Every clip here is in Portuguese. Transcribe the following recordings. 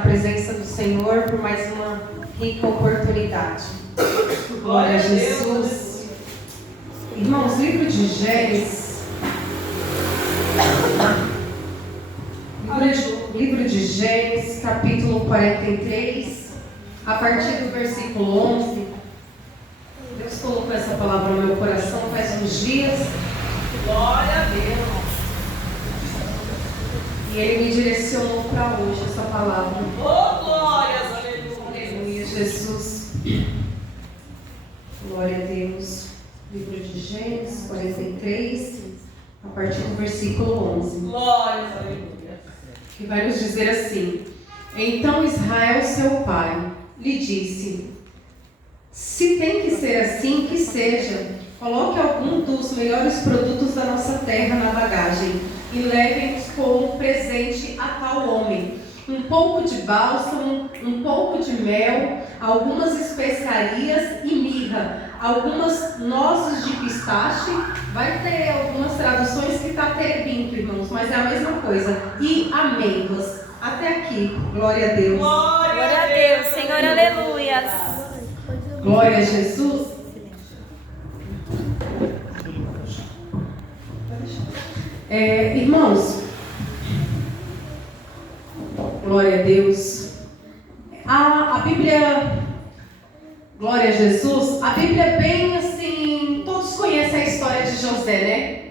A presença do Senhor por mais uma rica oportunidade. Glória a Jesus. Irmãos, livro de Gênesis. Livro de Gênesis, capítulo 43, a partir do versículo 11. Deus colocou essa palavra no meu coração faz uns dias. Glória a Deus. E Ele me direcionou para hoje essa palavra. Oh, glórias, aleluia. Aleluia, Jesus. Glória a Deus. Livro de Gênesis 43, a partir do versículo 11. Glórias, aleluia. Que vai nos dizer assim: Então Israel, seu pai, lhe disse: Se tem que ser assim, que seja. Coloque algum dos melhores produtos da nossa terra na bagagem e leve-nos como presente a tal homem. Um pouco de bálsamo, um pouco de mel, algumas especiarias e mirra, algumas nozes de pistache. Vai ter algumas traduções que está terebinto, irmãos, mas é a mesma coisa. E amêndoas. Até aqui. Glória a Deus. Glória a Deus, Senhor, aleluia. Glória a Jesus. Irmãos, glória a Deus. A Bíblia, glória a Jesus, a Bíblia é bem assim, todos conhecem a história de José, né?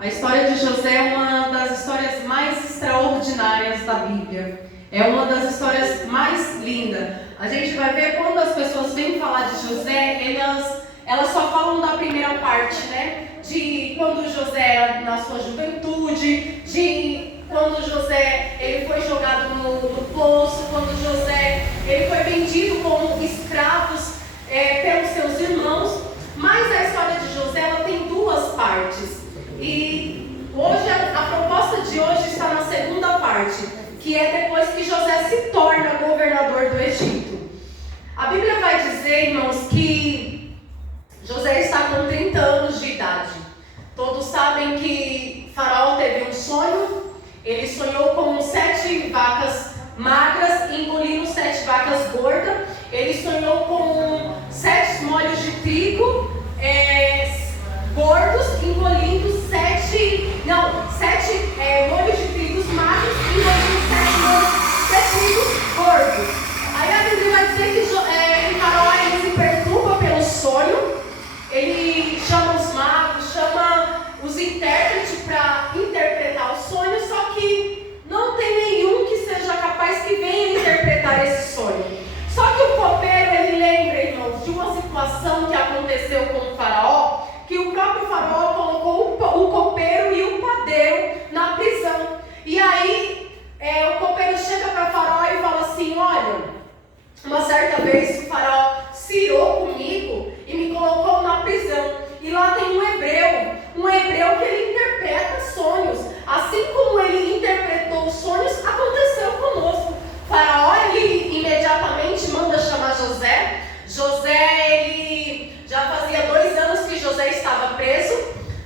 A história de José é uma das histórias mais extraordinárias da Bíblia. É uma das histórias mais lindas. A gente vai ver quando as pessoas vêm falar de José, elas só falam da primeira parte, né? De quando José era na sua juventude, de quando José ele foi jogado no poço, quando José ele foi vendido como escravos pelos seus irmãos. Mas a história de José ela tem duas partes. E hoje a proposta de hoje está na segunda parte, que é depois que José se torna governador do Egito. A Bíblia vai dizer, irmãos, que José está com 30 anos de idade. Todos sabem que Faraó teve um sonho. Ele sonhou com 7 vacas magras engolindo 7 vacas gordas. Ele sonhou com 7 molhos de trigo gordos engolindo 7 molhos de trigo magros engolindo 7 molhos de trigo gordos. Aí a Bíblia vai dizer que Faraó ele se perturba pelo sonho. Ele chama os magos, chama os intérpretes para interpretar o sonho, só que não tem nenhum que seja capaz que venha interpretar esse sonho. Só que o copeiro, ele lembra, irmãos, de uma situação que aconteceu com o faraó, que o próprio faraó colocou o copeiro e o padeiro na prisão. E aí, o copeiro chega para o faraó e fala assim: olha, uma certa vez o faraó se irou comigo e me colocou na prisão. E lá tem um hebreu que ele interpreta sonhos. Assim como ele interpretou os sonhos, aconteceu conosco. O faraó, ele imediatamente manda chamar José. José, ele já fazia 2 anos que José estava preso.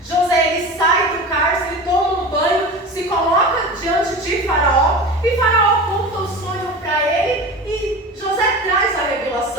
José, ele sai do cárcere, toma um banho, se coloca diante de Faraó. E Faraó conta o sonho para ele e José traz a revelação.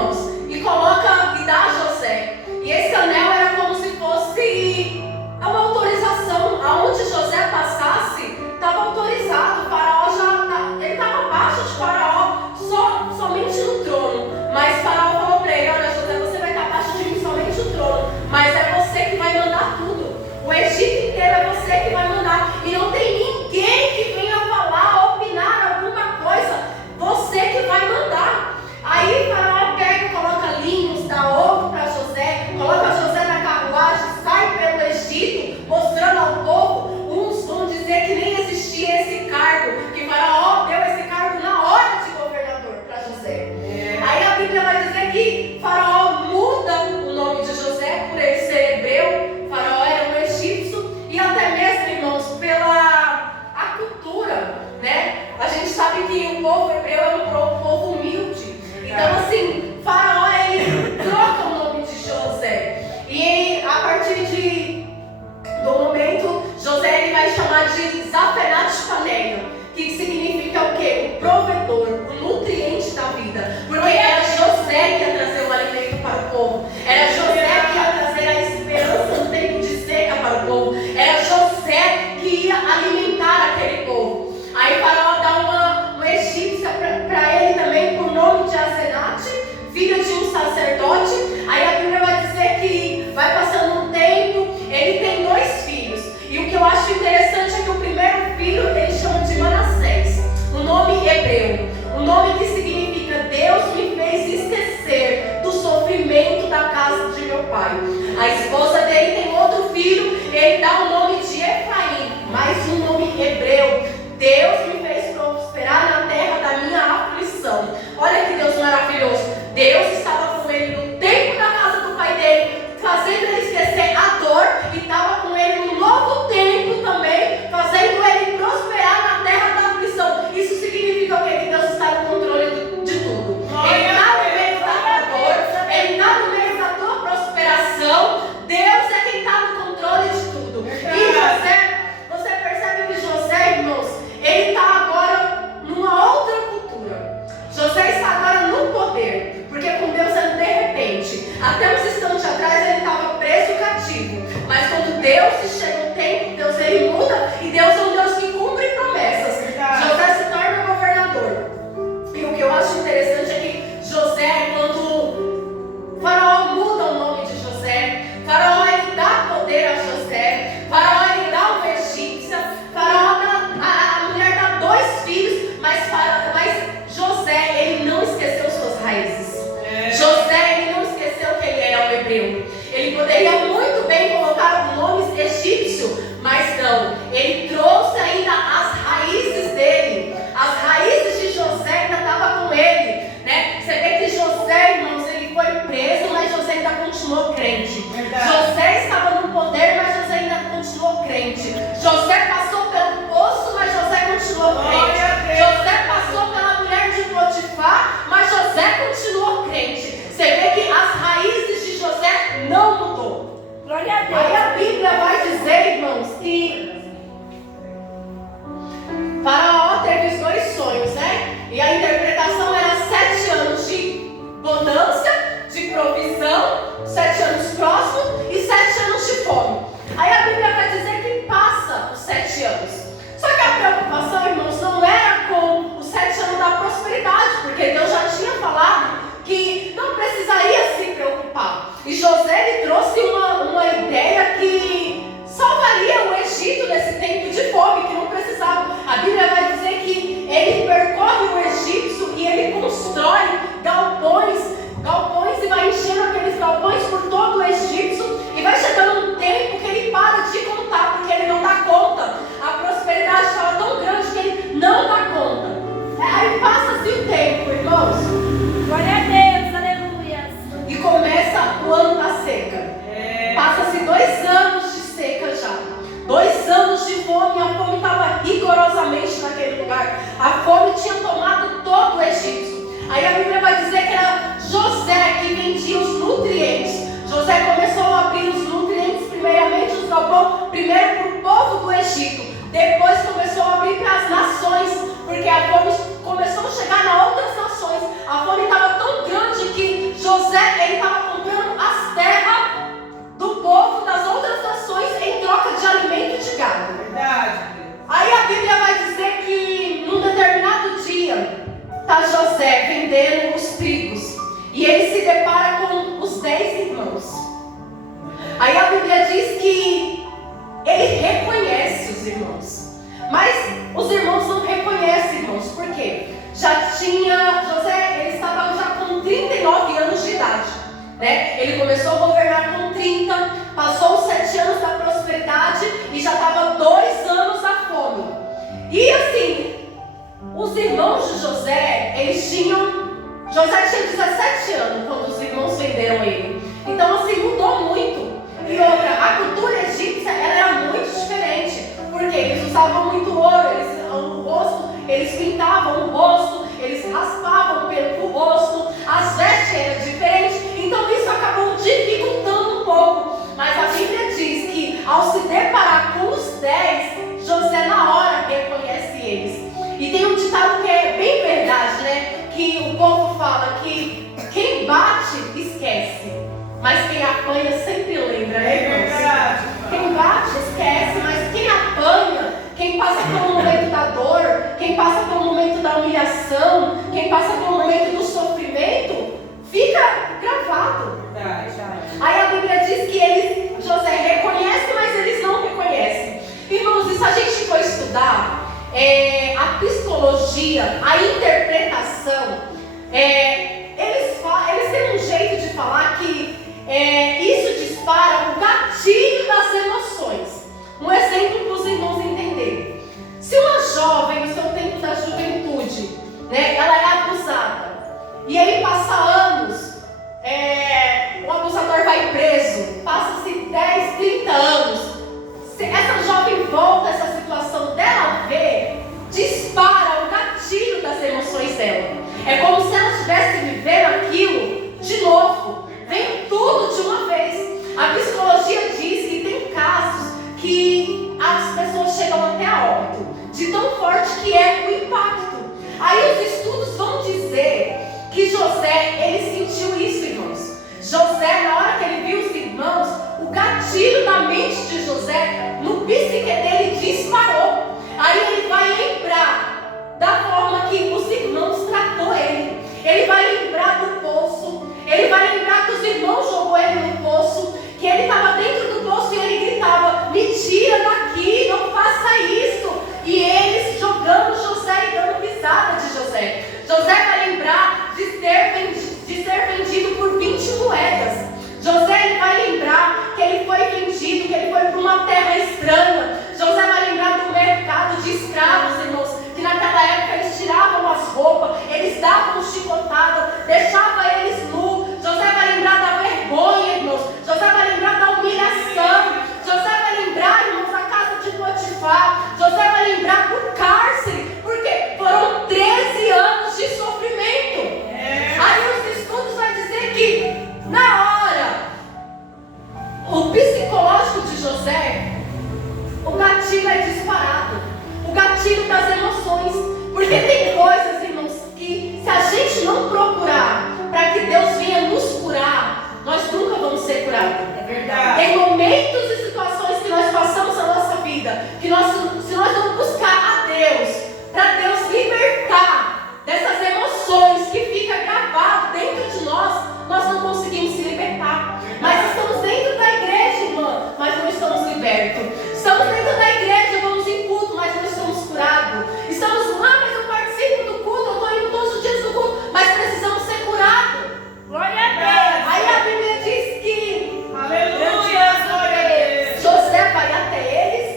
irmãos, e coloca e dá a José. E esse anel era como se fosse uma autorização. Aonde José passasse, estava autorizado. O faraó ele estava abaixo de Faraó, somente no trono. Mas Faraó falou para ele: olha, José, você vai estar abaixo de mim somente no trono, mas é você que vai mandar tudo. O Egito inteiro é você que vai mandar. E não tem ninguém que venha falar, opinar alguma coisa. Você que vai mandar. Aí Faraó pega, coloca linhos, dá ouro para José, coloca José na carruagem, sai pelo Egito, mostrando ao povo. Uns vão dizer que nem existia esse cargo, que Faraó deu esse cargo na hora de governador para José. Aí a Bíblia vai dizer que Faraó muda o nome de José por ele ser hebreu. Faraó era um egípcio. E até mesmo, irmãos, pela a cultura, né? A gente sabe que o povo hebreu é um povo humilde. Então, assim, Faraó, ele troca o nome de José. E a partir do momento, José ele vai chamar de Zaphenat Paneio, que significa o quê? O provedor, o nutriente da vida. Porque era José que ia trazer o alimento para o povo. Era José que ia trazer a esperança no tempo de seca para o povo. Era José que ia alimentar aquele povo. Aí Faraó dá uma egípcia para ele também, por nome de Asenate, filha de um sacerdote. Aí a Bíblia vai dizer que vai passando um tempo, ele tem 2 filhos. E o que eu acho interessante é que o primeiro filho ele chama de Manassés, um nome hebreu, um nome que significa Deus me fez esquecer do sofrimento da casa de meu pai. A esposa dele tem outro filho, ele dá o nome de Efraim, mais um nome hebreu. Deus me fez prosperar na terra da minha aflição. Olha que Deus maravilhoso. Deus estava com ele no tempo da casa do pai dele, fazendo ele esquecer a dor, e estava com ele no novo tempo também, fazendo ele prosperar na terra da aflição. Isso significa o quê? Que Deus está no controle de tudo. Ele está no meio da tua dor, ele está no meio da tua prosperação. Deus é quem está no controle de tudo. E você percebe que José, irmãos, ele está agora numa outra cultura. José está agora no poder, porque com Deus é de repente. Até uns instantes atrás ele estava preso cativo, mas quando Deus chega um tempo, Deus ele muda, e Deus é um Deus que cumpre promessas. José se torna governador. E o que eu acho interessante é que José, quando Faraó muda o nome de José, Faraó ele dá poder a José, Faraó ele dá uma egípcia, Faraó a mulher dá 2 filhos, mas José ele não esqueceu suas raízes. José ele não esqueceu que ele era um hebreu. Ele poderia muito bem colocar o nome egípcio, mas não. Ele trouxe ainda as raízes dele. As raízes de José ainda estavam com ele, né? Você vê que José, irmãos, ele foi preso, mas José ainda continuou crente. José estava no poder, mas José ainda continuou crente. José passou pelo poço, mas José continuou crente. José passou pela mulher de Potifar, mas José continuou crente. Você vê que as raízes de José não mudou. Glória a Deus. Aí a Bíblia vai dizer, irmãos, que né? Ele começou a governar com 30, passou os 7 anos da prosperidade e já estava 2 anos da fome. E assim, os irmãos de José, José tinha 17 anos quando os irmãos venderam ele. Então assim, mudou muito. E outra, a cultura egípcia ela era muito diferente, porque eles usavam muito ouro, eles pintavam o rosto, eles raspavam pelo rosto, as vestes eram diferentes, então isso acabou dificultando um pouco. Mas a Bíblia diz que ao se deparar com os 10, José na hora reconhece eles. E tem um ditado que é bem verdade, né? Que o povo fala que quem bate esquece, mas quem apanha sempre lembra, né, irmãos? Quem bate esquece, mas quem apanha, quem passa pelo momento da dor, quem passa pelo momento da humilhação, quem passa pelo momento do sofrimento, fica gravado. Aí a Bíblia diz que José reconhece, mas eles não reconhecem. Irmãos, e se a gente for estudar a psicologia, a interpretação, eles têm um jeito de falar que isso dispara o gatilho das emoções. Um exemplo para os irmãos entenderem. Se uma jovem, no seu tempo da juventude, né, ela é abusada, e aí passa anos, o abusador vai preso, passa-se 10, 30 anos, se essa jovem volta a essa situação dela ver, dispara o gatilho das emoções dela. É como se ela estivesse vivendo aquilo de novo, vem tudo de uma vez. A psicologia diz que tem casos que as pessoas chegam até a óbito, de tão forte que é o impacto. Aí os estudos vão dizer que José, ele sentiu isso, irmãos. José, na hora que ele viu os irmãos, o gatilho da mente de José, no psique dele, disparou. Aí ele vai lembrar da forma que os irmãos tratou ele. Ele vai lembrar do poço. Ele vai lembrar que os irmãos jogou ele no poço, que ele estava dentro do poço e ele gritava: me tira daqui, não faça isso. E eles jogando José e dando risada de José. José vai lembrar de ser vendido por 20 moedas. José ele vai lembrar que ele foi vendido, que ele foi para uma terra estranha. José vai lembrar do mercado de escravos, irmãos, que naquela época eles tiravam as roupas, eles davam chicotada, deixavam eles nus. José vai lembrar da vergonha, irmãos. José vai lembrar da humilhação. José vai lembrar, irmãos, da casa de Potifar. José vai lembrar do cárcere, porque foram 13 anos de sofrimento. Aí os estudos vão dizer que na hora, o psicológico de José, o gatilho é disparado, o gatilho das emoções, porque tem coisas, irmãos, que se a gente não procurar para que Deus venha nos curar, nós nunca vamos ser curados. É verdade. Tem momentos e situações que nós passamos na nossa vida, que se nós não buscar a Deus, para Deus libertar dessas emoções que fica gravado dentro de nós não conseguimos se libertar. Mas estamos dentro da igreja, irmã, mas não estamos libertos. Estamos dentro da igreja, vamos em culto, mas não estamos curados. Estamos lá, mas eu participo do culto, eu estou indo todos os dias no culto, mas precisamos ser curados. Glória a Deus. Aí a Bíblia diz que Aleluia, glória a Deus. José vai até eles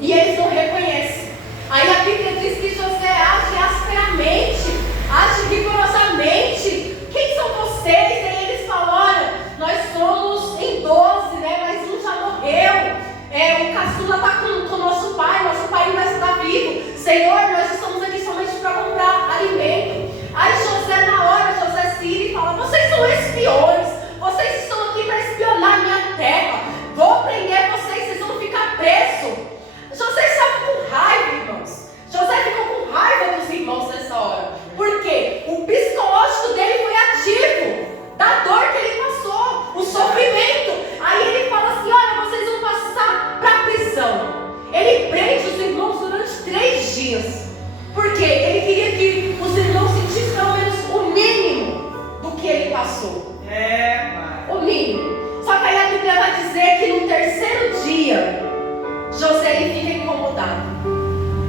e eles não reconhecem. Aí a Bíblia diz que José age asperamente, age rigorosamente. Quem são vocês? E aí eles falam: olha, nós somos em 12, né? Mas um já morreu. O caçula está com o nosso pai ainda está vivo. Senhor, nós estamos aqui somente para comprar alimento. Aí José, na hora, José se ira e fala: vocês são espiões, vocês estão aqui para espionar a minha terra. Vou prender vocês, vocês vão ficar presos. José estava com raiva, irmãos. José ficou com raiva dos irmãos nessa hora. Por quê? O psicológico dele foi ativo da dor que ele passou, o sofrimento. Aí ele fala assim: olha, vocês vão passar para a prisão. Ele prende os irmãos durante 3 dias. Por quê? Ele queria que os irmãos sentissem pelo menos o mínimo do que ele passou. O mínimo. Só que aí a Bíblia vai dizer que no 3º dia, José ele fica incomodado.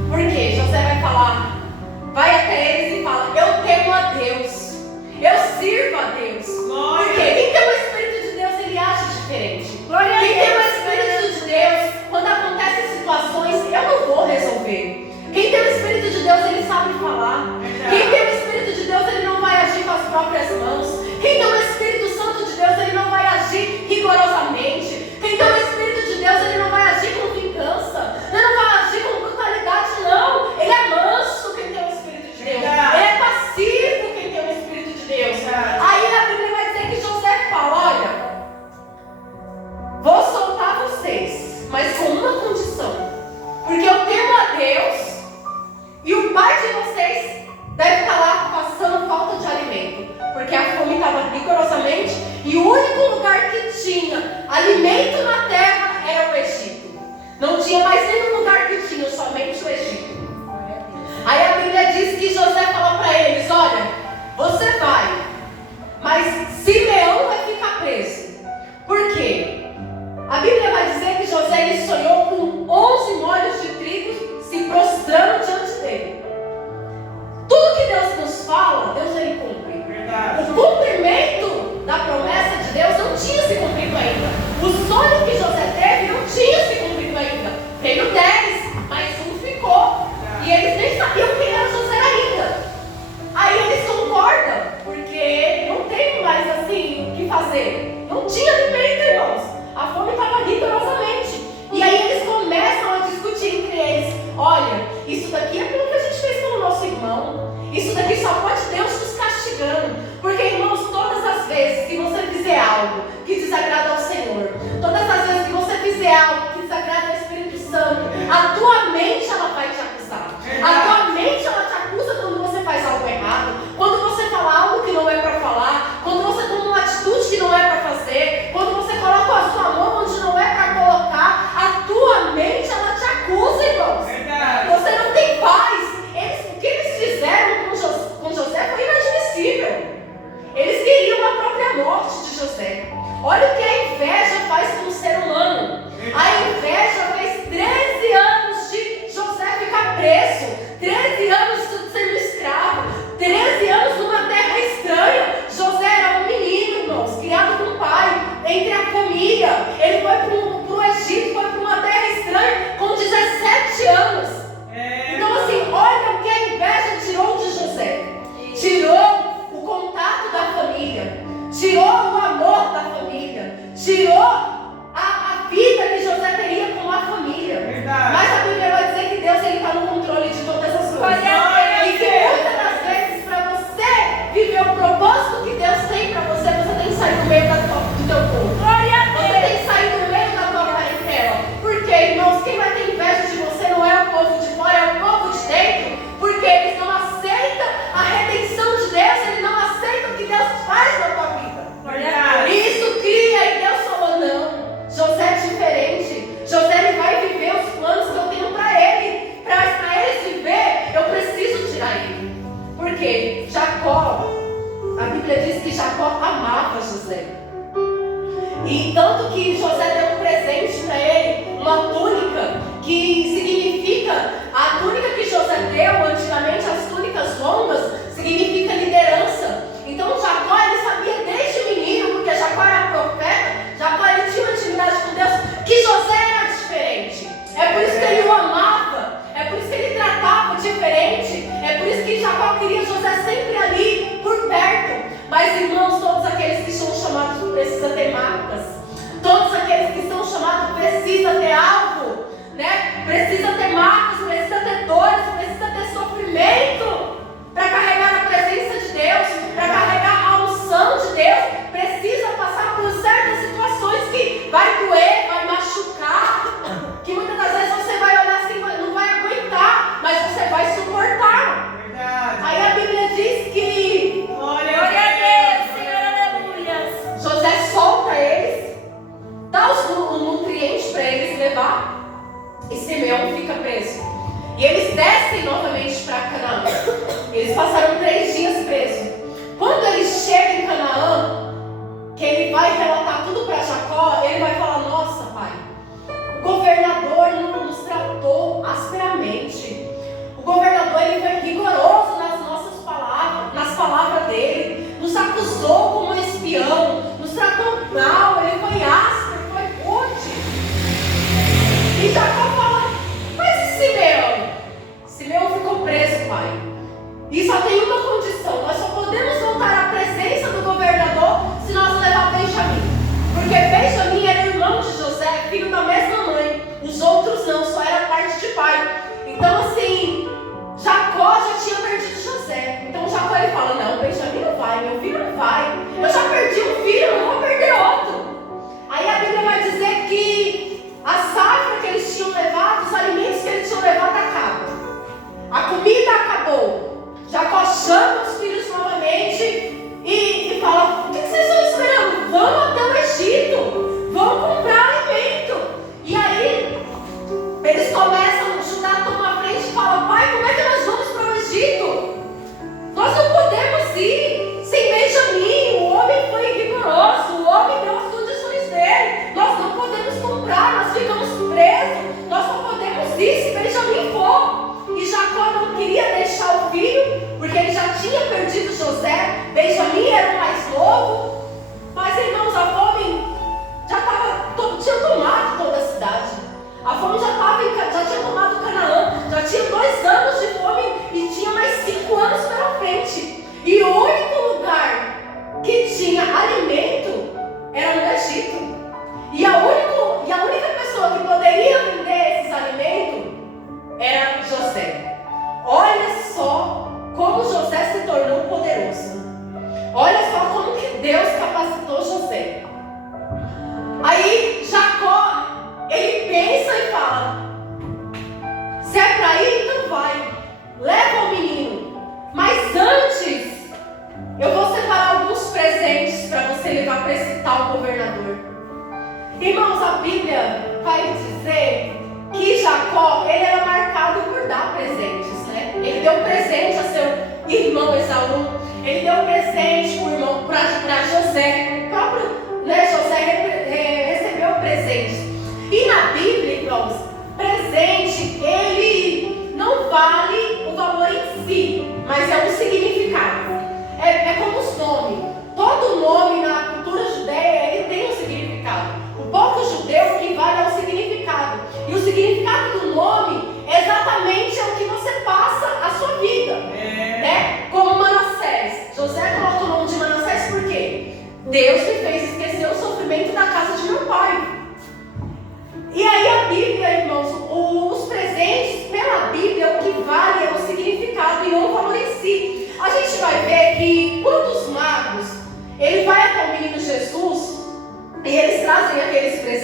Por quê? José vai falar, vai até eles e fala: eu temo a Deus, eu sirvo a Deus. Por quê? Quem tem uma diferente. Glória a Quem tem o Deus. Espírito de Deus, quando acontecem situações, eu não vou resolver. Quem tem o Espírito de Deus, ele sabe falar. Quem tem o Espírito de Deus, ele não vai agir com as próprias mãos. Quem tem o Espírito Santo de Deus, ele não vai agir rigorosamente. Quem tem o Espírito de Deus, ele não vai agir com vingança. Ele não vai agir com brutalidade, não. Ele é manso, quem tem o Espírito de Deus. Ele é passivo, quem tem o Espírito de Deus. Aí a Bíblia vai dizer que José fala, olha, vou soltar vocês, mas com uma condição. Porque eu temo a Deus e o pai de vocês deve estar lá passando falta de alimento. Porque a fome estava rigorosamente e o único lugar que tinha alimento na terra era o Egito. Não tinha mais nenhum lugar que tinha, somente o Egito. Aí a Bíblia diz que José fala para eles, olha, você vai, mas Simeão vai ficar preso. Por quê? A Bíblia vai dizer que José ele sonhou com 11 molhos de trigo se prostrando diante dele. Tudo que Deus nos fala, Deus ele cumpre. O cumprimento da promessa de Deus não tinha se cumprido ainda. O sonho que José teve não tinha se cumprido ainda. Veio 10, mas um ficou. E eles nem sabiam quem era José ainda. Aí eles concordam, porque não tem mais assim o que fazer. Não tinha alimento, irmãos. A fome estava rigorosamente. E aí eles começam a discutir entre eles. Olha, isso daqui é aquilo que a gente fez pelo nosso irmão. Isso daqui só pode Deus nos castigando. Porque, irmãos, todas as vezes que você fizer algo que desagrada ao Senhor, todas as vezes que você fizer algo que desagrada ao Espírito Santo, a tua mente ela vai te acusar. A tua mente ela te acusa quando você faz algo errado, quando você fala algo que não é para falar, quando você toma uma atitude que não é para fazer, quando você coloca a sua mão onde não é para colocar, a tua mente ela te acusa, irmãos. Você não tem paz. O que eles fizeram com José foi inadmissível. Eles queriam a própria morte de José. Olha o que a inveja faz com o ser humano. A inveja fez 13 anos de José ficar preso, 13 anos sendo escravo, 13 anos numa terra estranha. José era um menino, irmãos, criado com o pai, entre a família. Ele foi para o Egito, foi para uma terra estranha com 17 anos. Então assim, olha o que a inveja tirou de José. Tirou o contato da família, tirou o amor da família, tirou a vida que José teria com a família. Mas a Bíblia vai dizer que Deus está no controle de todas as coisas. E que muitas das vezes, para você viver o propósito que Deus tem para você, você tem que sair do meio do teu povo. Você tem que sair do meio da tua parentela. Porque, irmãos, quem vai ter inveja de você não é o povo de fora, é o povo de dentro. Porque eles não aceitam a redenção de Deus, eles não aceitam o que Deus faz na tua vida. E isso cria, e Deus falou, não, José é diferente. José ele vai viver os planos que eu tenho para ele. Para ele viver, eu preciso tirar ele. Porque Jacó, a Bíblia diz que Jacó amava José. E tanto que José deu um presente para ele, uma túnica, que significa, a túnica que José deu antigamente, as túnicas longas, significa liderança. Então Jacó, ele sabia desde menino, porque Jacó era profeta, Jacó ele tinha uma intimidade com Deus, que José era diferente. É por isso que ele o amava, é por isso que ele tratava diferente, é por isso que Jacó queria José sempre ali, por perto. Mas irmãos, todos aqueles que são chamados precisam ter marcas. Todos aqueles que são chamados precisam ter algo, né? Precisa ter marcas, precisa ter dores, precisa ter sofrimento para carregar a presença de Deus, para carregar a unção de Deus. Precisa passar por certas situações que vai doer, vai machucar, que muitas das vezes você vai olhar assim, não vai aguentar, mas você vai suportar. Aí a Bíblia diz que Glória a Deus, Senhor, aleluia. José solta eles, dá os nutrientes para eles levar, e Simeão fica preso. E eles descem novamente para Canaã. Eles passaram 3 dias presos. Quando eles chegam em Canaã, que ele vai relatar tudo para Jacó, ele vai falar, nossa pai, o governador nos tratou asperamente. O governador ele foi rigoroso nas nossas palavras, nas palavras dele, nos acusou como espião, nos tratou mal, ele foi áspero. para esse tal governador. Irmãos, a Bíblia vai dizer que Jacó, ele era marcado por dar presentes, né? Ele deu presente a seu irmão Esaú, ele deu presente para José, o próprio José recebeu presentes. E na Bíblia, irmãos, presente, ele não vale o valor em si, mas é o significado. É como os nomes. Todo nome na cultura judeia, ele tem um significado. O povo judeu, o que vale é o significado. E o significado do nome exatamente é o que você passa a sua vida. Né? Como Manassés. José colocou o nome de Manassés por quê? Deus me fez esquecer o sofrimento da casa de meu pai. E aí a Bíblia, irmãos, os presentes pela Bíblia, o que vale é o significado e não o valor em si. A gente vai ver que quando os magos, ele vai até o menino Jesus, e eles trazem aqueles presentes,